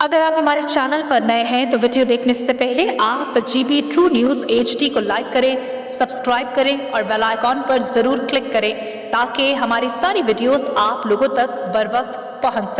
अगर आप हमारे चैनल पर नए हैं तो वीडियो देखने से पहले आप जीबी ट्रू न्यूज़ HD को लाइक करें, सब्सक्राइब करें और बेल आइकॉन पर जरूर क्लिक करें ताकि हमारी सारी वीडियोस आप लोगों तक बर वक्त पहुंच सके।